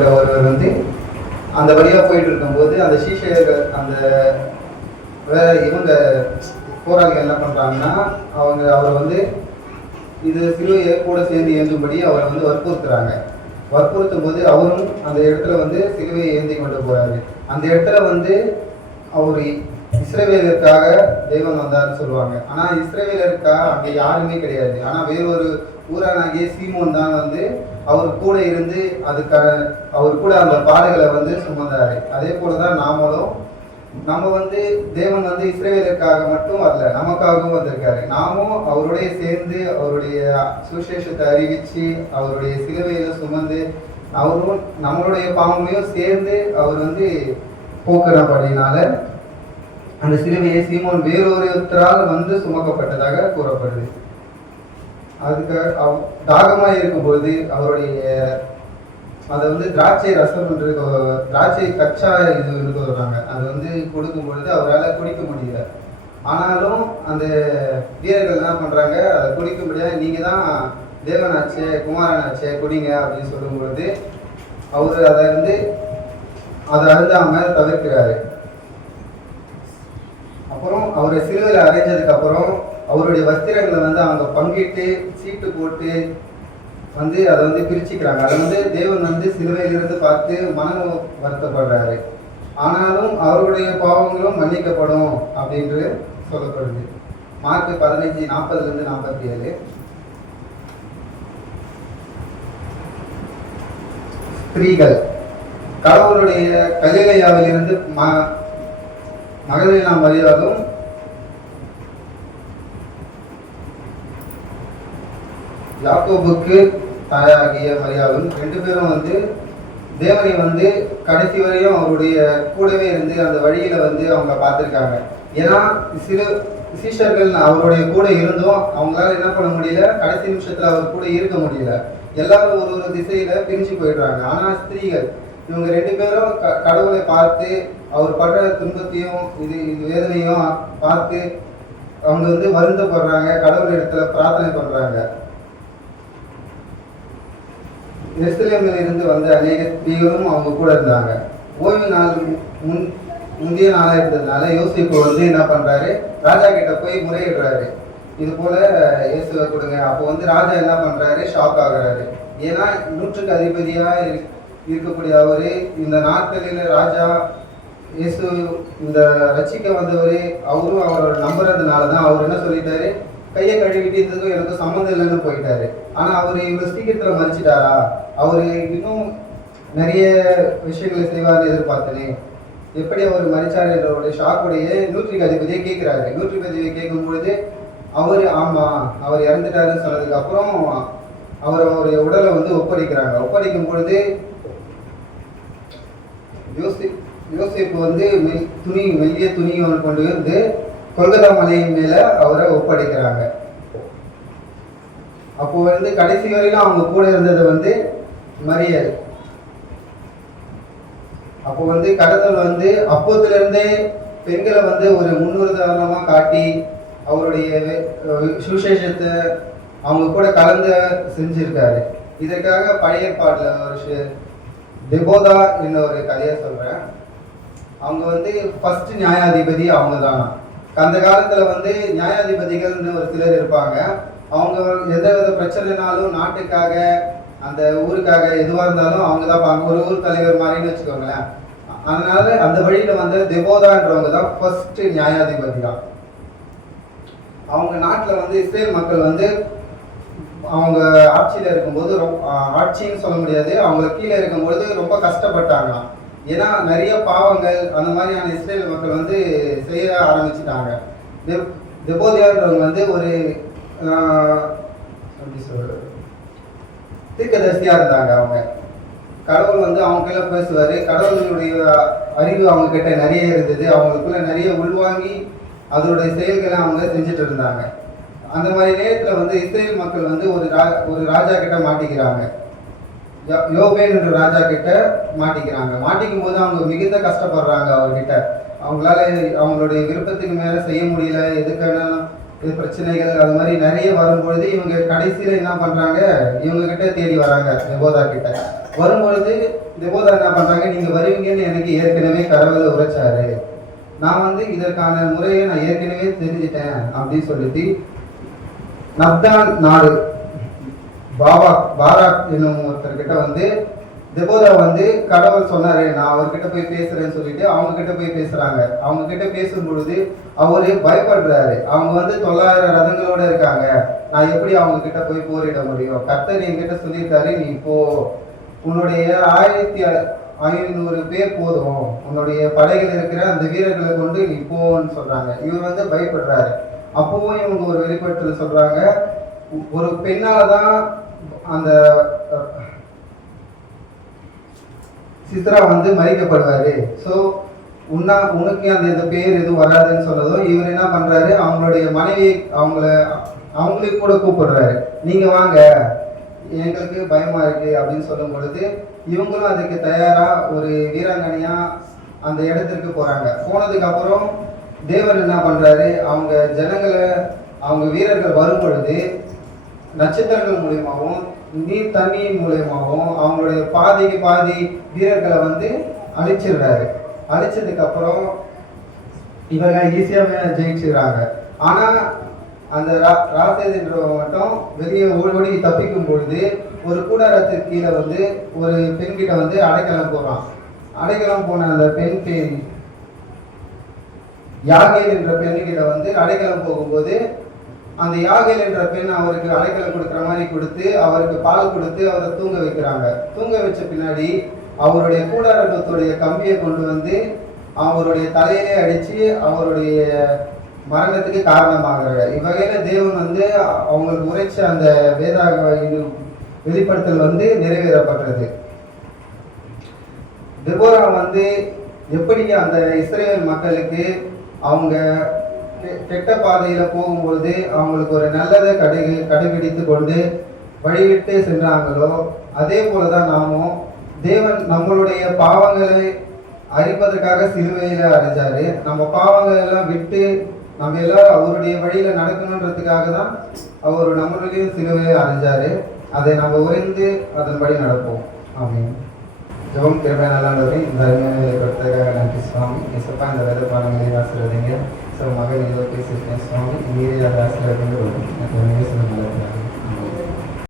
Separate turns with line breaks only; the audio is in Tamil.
ஒருவர் வந்து அந்த வழியாக போயிட்டு இருக்கும்போது அந்த சீஷையர்கள் அந்த வேற இவங்க போராளிகள் என்ன பண்ணுறாங்கன்னா அவங்க அவரை வந்து இது சிலுவையை கூட சேர்ந்து ஏந்தும்படி அவரை வந்து வற்புறுத்துறாங்க. வற்புறுத்தும் போது அவரும் அந்த இடத்துல வந்து சிலுவையை ஏந்தி கொண்டு போகிறாரு அந்த இடத்துல வந்து அவர் இஸ்ரேவேலருக்காக தெய்வம் வந்தாருன்னு சொல்லுவாங்க. ஆனால் இஸ்ரேவேலருக்காக அங்கே யாருமே கிடையாது. ஆனால் வேறொரு ஊரானாகிய சீமோன் தான் வந்து அவர் கூட இருந்து அதுக்கான அவர் கூட அந்த பாடுகளை வந்து சுமந்தாரு. அதே போலதான் நாமளும் நம்ம வந்து தேவன் வந்து இஸ்ரேவேலுக்காக மட்டும் வரல நமக்காகவும் வந்திருக்காரு. நாமும் அவருடைய சேர்ந்து அவருடைய சுவிசேஷத்தை அறிவிச்சு அவருடைய சிலுவையில சுமந்து அவரும் நம்மளுடைய பாவங்களையும் சேர்ந்து அவர் வந்து போக்குறபடினால அந்த சிலுவையை சீமோன் வேறொருத்தரால் வந்து சுமக்கப்பட்டதாக கூறப்படுது. அதுக்கு அவ் தாகமாக இருக்கும்பொழுது அவருடைய அதை வந்து திராட்சை ரசம் திராட்சை கச்சா இது என்று அது வந்து கொடுக்கும் பொழுது அவரால் குடிக்க முடியல. ஆனாலும் அந்த வீரர்கள் என்ன பண்ணுறாங்க அதை குடிக்க முடியாது நீங்கள் தான் தேவனாச்சே குமாரனாச்சே குடிங்க அப்படின்னு சொல்லும் பொழுது அவர் அதை வந்து அதை அருந்தாம தவிர்க்கிறாரு. அப்புறம் அவரை சிலுவையில் அரைஞ்சதுக்கு அப்புறம் அவருடைய வஸ்திரங்களை வந்து அவங்க பங்கிட்டு சீட்டு போட்டு வந்து அதை வந்து பிரிச்சுக்கிறாங்க. அதை வந்து தேவன் வந்து சிலுவையிலிருந்து பார்த்து மனம் வருத்தப்படுறாரு. ஆனாலும் அவருடைய பாவங்களும் மன்னிக்கப்படும் அப்படின்று சொல்லப்படுது. மார்க் பதினஞ்சு நாற்பதுலேருந்து நாற்பத்தி ஏழு ஸ்திரீகள் கடவுளுடைய கலிலையாவிலிருந்து ம நாம் வழியாகவும் யாக்கோபுக்கு தாயாகிய மரியாளும் ரெண்டு பேரும் வந்து தேவனை வந்து கடைசி வரையும் அவருடைய கூடவே இருந்து அந்த வழியில வந்து அவங்க பார்த்துருக்காங்க. ஏன்னா சிறு சீஷர்கள் அவருடைய கூட இருந்தும் அவங்களால என்ன பண்ண முடியல? கடைசி நிமிஷத்துல அவர் கூட இருக்க முடியல. எல்லாரும் ஒரு ஒரு திசையில பிரிஞ்சு போயிடுறாங்க. ஆனா ஸ்திரீகள் இவங்க ரெண்டு பேரும் க- கடவுளை பார்த்து அவர் படுற துன்பத்தையும் இது இது வேதனையும் பார்த்து அவங்க வந்து வருந்தப்படுறாங்க கடவுள் இடத்துல பிரார்த்தனை பண்றாங்க. எருசலேமில் இருந்து வந்த அநேக ஸ்திரீகளும் அவங்க கூட இருந்தாங்க. ஓய்வு நாள் முன் முந்தைய நாளாக இருந்ததுனால யோசிப்பு வந்து என்ன பண்ணுறாரு ராஜா கிட்ட போய் முறையிடுறாரு. இது போல இயேசுவை கொடுங்க. அப்போ வந்து ராஜா என்ன பண்ணுறாரு ஷாக் ஆகுறாரு. ஏன்னா நூற்றுக்கு அதிபதியாக இரு- இருக்கக்கூடிய அவர் இந்த நாட்களில் ராஜா இயேசு இந்த ரசிக்க வந்தவர் அவரும் அவரோட நம்புறதுனால தான் அவர் என்ன சொல்லிட்டாரு? கையை கழுவிட்டு இதுக்கும் எனக்கு சம்மந்தம் இல்லைன்னு போயிட்டாரு. ஆனா அவர் இவ்வளவு சீக்கிரத்துல மறிச்சிட்டாரா அவரு இன்னும் நிறைய விஷயங்களை செய்வார்னு எதிர்பார்த்தனே. எப்படி அவர் மறிச்சார் என்றவருடைய ஷாக்குடைய நியூட்ரிக் அதிபதியை கேட்கிறாரு. நூற்றி அதிபதியை கேட்கும் பொழுது அவர் ஆமா அவர் இறந்துட்டாருன்னு சொன்னதுக்கு அப்புறம் அவர் அவருடைய உடலை வந்து ஒப்படைக்கிறாங்க. ஒப்படைக்கும் பொழுது யோசி யோசிப்பு வந்து மெல் துணி மெல்லிய துணி கொண்டு வந்து கொல்கத்தா மலையின் மேல அவரை ஒப்படைக்கிறாங்க. அப்போ வந்து கடைசி வரையிலும் அவங்க கூட இருந்தது வந்து மரியல் அப்போ வந்து கடத்தல் வந்து அப்போத்துல இருந்தே பெண்களை வந்து ஒரு முன்னுதாரணமா காட்டி அவருடைய சுசேஷத்தை சுவிசேஷத்தை அவங்க கூட கலந்து செஞ்சிருக்காரு. இதற்காக பழைய பாடல ஒரு ஷே- என்ன ஒரு கதையை சொல்றேன். அவங்க வந்து ஃபர்ஸ்ட் நியாயாதிபதி அவங்க தான் அந்த காலத்துல வந்து நியாயாதிபதிகள்னு ஒரு சிலர் இருப்பாங்க. அவங்க எந்த வித பிரச்சனைனாலும் நாட்டுக்காக அந்த ஊருக்காக எதுவா இருந்தாலும் அவங்க தான் பாங்க ஒரு ஊர் தலைவர் மாதிரின்னு வச்சுக்கோங்களேன். அதனால அந்த வழியில வந்து தெபோதான்றவங்க தான் ஃபர்ஸ்ட் நியாயாதிபதியா அவங்க நாட்டுல வந்து இஸ்ரேல் மக்கள் வந்து அவங்க ஆட்சியில இருக்கும்போது ஆட்சின்னு சொல்ல முடியாது. அவங்க கீழே இருக்கும்பொழுது ரொம்ப கஷ்டப்பட்டாங்களாம். ஏன்னா நிறைய பாவங்கள் அந்த மாதிரியான இஸ்ரேல் மக்கள் வந்து செய்ய ஆரம்பிச்சிட்டாங்க. தெப்- தெபோதியான்றவங்க வந்து ஒரு எப்படி சொல்றது? தீர்க்கதரிசியா இருந்தாங்க அவங்க. கடவுள் வந்து அவங்க கையில பேசுவாரு. கடவுளுடைய அறிவு அவங்க கிட்ட நிறைய இருந்தது. அவங்களுக்குள்ள நிறைய உள்வாங்கி அதோடைய செயல்களை அவங்க செஞ்சுட்டு இருந்தாங்க. அந்த மாதிரி நேரத்தில் வந்து இஸ்ரேல் மக்கள் வந்து ஒரு ரா ஒரு ராஜா கிட்ட மாட்டிக்கிறாங்க. யோ- என்ற ராஜா கிட்ட மாட்டிக்கிறாங்க. மாட்டிக்கும் போது அவங்க மிகுந்த கஷ்டப்படுறாங்க அவர்கிட்ட. அவங்களால அவங்களுடைய விருப்பத்துக்கு மேல செய்ய முடியல. எதுக்கான இது பிரச்சனைகள் அது மாதிரி நிறைய வரும்பொழுது இவங்க கடைசியில என்ன பண்றாங்க? இவங்க கிட்ட தேடி வராங்க நெபோதா கிட்ட வரும்பொழுது தெபோதா என்ன பண்றாங்க? நீங்க வருவீங்கன்னு எனக்கு ஏற்கனவே கடவுள் உரைச்சாரு. நான் வந்து இதற்கான முறையை நான் ஏற்கனவே தெரிஞ்சிட்டேன் அப்படின்னு சொல்லிட்டு நப்தான் நாடு பாபா பாராக் என்னும் ஒருத்தர்கிட்ட வந்து தெபோதா வந்து கடவுள் சொன்னாரு நான் அவர்கிட்ட போய் பேசுறேன்னு சொல்லிட்டு அவங்க கிட்ட போய் பேசுறாங்க. அவங்க கிட்ட பேசும் பொழுது அவரு பயப்படுறாரு. அவங்க வந்து தொள்ளாயிரம் ரதங்களோட இருக்காங்க. நான் எப்படி அவங்க கிட்ட போய் போரிட முடியும்? கர்த்தர் என்கிட்ட சொல்லியிருக்காரு நீ போ. உன்னுடைய ஆயிரத்தி ஐநூறு பேர் போதும். உன்னுடைய படைகள் இருக்கிற அந்த வீரர்களை கொண்டு நீ போன்னு சொல்றாங்க. இவர் வந்து பயப்படுறாரு. அப்பவும் இவங்க ஒரு வெளிப்படுத்தல் சொல்றாங்க. ஒரு பெண்ணால தான் அந்த சித்ரா வந்து மறிக்கப்படுவாரு. ஸோ உன்னா உனக்கு அந்த இந்த பேர் எதுவும் வராதுன்னு சொன்னதும் இவர் என்ன பண்றாரு? அவங்களுடைய மனைவி அவங்கள அவங்களுக்கு கூட கூப்பிடுறாரு. நீங்க வாங்க எங்களுக்கு பயமா இருக்கு அப்படின்னு சொல்லும் பொழுது இவங்களும் அதுக்கு தயாரா ஒரு வீராங்கனையா அந்த இடத்திற்கு போறாங்க. போனதுக்கு அப்புறம் தேவன் என்ன பண்றாரு? அவங்க ஜனங்களை அவங்க வீரர்கள் வரும் பொழுது நட்சத்திரங்கள் மூலியமாகவும் நீர் தண்ணியின் மூலியமாகவும் அவங்களுடைய பாதிக்கு பாதி வீரர்களை வந்து அழிச்சிடுறாரு. அழிச்சதுக்கு அப்புறம் இவங்க ஈஸியாகவே ஜெயிச்சிடுறாங்க. ஆனால் அந்த ரா- ராசேதுன்றவங்க மட்டும் வெளியே ஓடி ஓடி தப்பிக்கும் பொழுது ஒரு கூடாரத்துக்கு கீழே வந்து ஒரு பெண்கிட்ட வந்து அடைக்கலம் போகிறான் அடைக்கலம் போன அந்த பெண் பேர் யாகேல் என்ற பெண்ணுகிட்ட வந்து அடைக்கலம் போகும்போது அந்த யாகல் என்ற பெண் அவருக்கு அடைக்கலம் கொடுக்குற மாதிரி கொடுத்து அவருக்கு பால் கொடுத்து அவரை தூங்க வைக்கிறாங்க. தூங்க வச்ச பின்னாடி அவருடைய கூடாரத்துடைய கம்பியை கொண்டு வந்து அவருடைய தலையிலே அடித்து அவருடைய மரணத்துக்கு காரணமாகிறாங்க இவ்வகையில தேவன் வந்து அவங்களுக்கு உரைச்ச அந்த வேதாக வெளிப்படுத்தல் வந்து நிறைவேறப்பட்டது. டிபோரா வந்து எப்படி அந்த இஸ்ரேல் மக்களுக்கு அவங்க கெட்ட பாதையில போகும்பொழுது அவங்களுக்கு ஒரு நல்லதை கடை கடைபிடித்து கொண்டு வழிவிட்டு சென்றாங்களோ அதே போலதான் நாமும் தேவன் நம்மளுடைய பாவங்களை அறிப்பதற்காக சிலுவையில அடைஞ்சாரு. நம்ம பாவங்களை எல்லாம் விட்டு நம்ம எல்லாம் அவருடைய வழியில நடக்கணுன்றதுக்காக தான் அவர் நம்மளுடையும் சிலுவையை அடைஞ்சாரு. அதை நம்ம உறைந்து அதன்படி நடப்போம். அப்படின்னு ஜெபம் கிருபை நல்லாண்டவரே இந்த அருமையான நன்றி சுவாமி. இசப்பா இந்த வேத பாடங்களை ஆசிர்வதிங்க மகன் ஏதோ பேசியிருக்கேன் சுவாமி நீரே அதை ஆசிரியர்கள் எனக்கு சொல்லுங்கள்